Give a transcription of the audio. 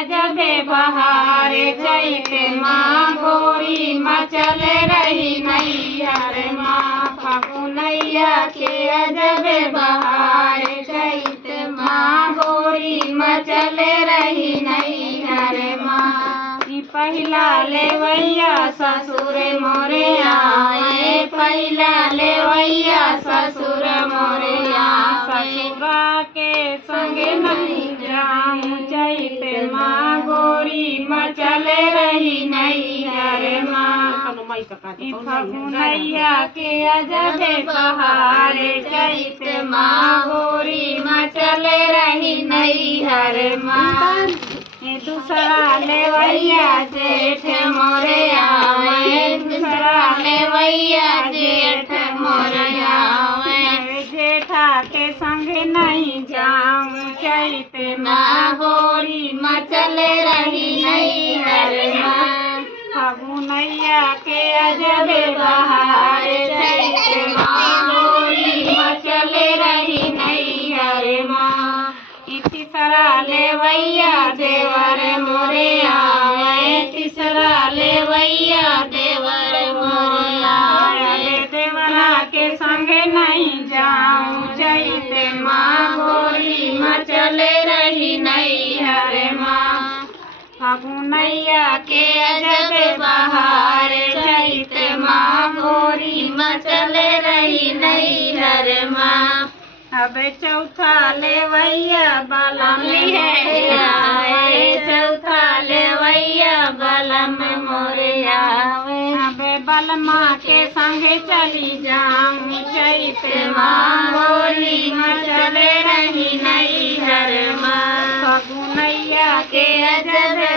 अजबे बहार चैत माँ गोरी मचल रही नैहर माँ फगुनैया के अजबे बहार चैत माँ गोरी मचल रही नैहर माँ पहिला लेवैया ससुर मोरे आए पहिला लेवैया ससुर मोरे ससुरा के संगे नहीं जाऊं चैत माँ गोरी मचल रही नैहर माँ फगुनैया के अजबे बहार चैत माँ गोरी मचल रही नैहर माँ दूसरा लेवैया जेठ मोरे आवे दूसरा लेवैया जेठ मोरे आवे जेठा के संग नहीं जाऊं चैत माँ गोरी मचल रही नैहर माँ फगुनैया के अजबे बहार चैत माँ गोरी मचल रही नैहर माँ तीसरा लेवैया देवर मोरे आवे तीसरा लेवैया देवर मोरे आवे देवरा के संगे नहीं जाऊं चैत माँ गोरी मचल रही नैहर माँ फगुनैया के अजबे बहार चैत माँ गोरी मचल रही नैहर माँ अब चौथा लेवैया बलम आवे चौथा लेवैया बलम मोरे आवे अब बलमा के संगे चली जाऊं चैत माँ गोरी मचल रही नैहर माँ फगुनैया के अजबे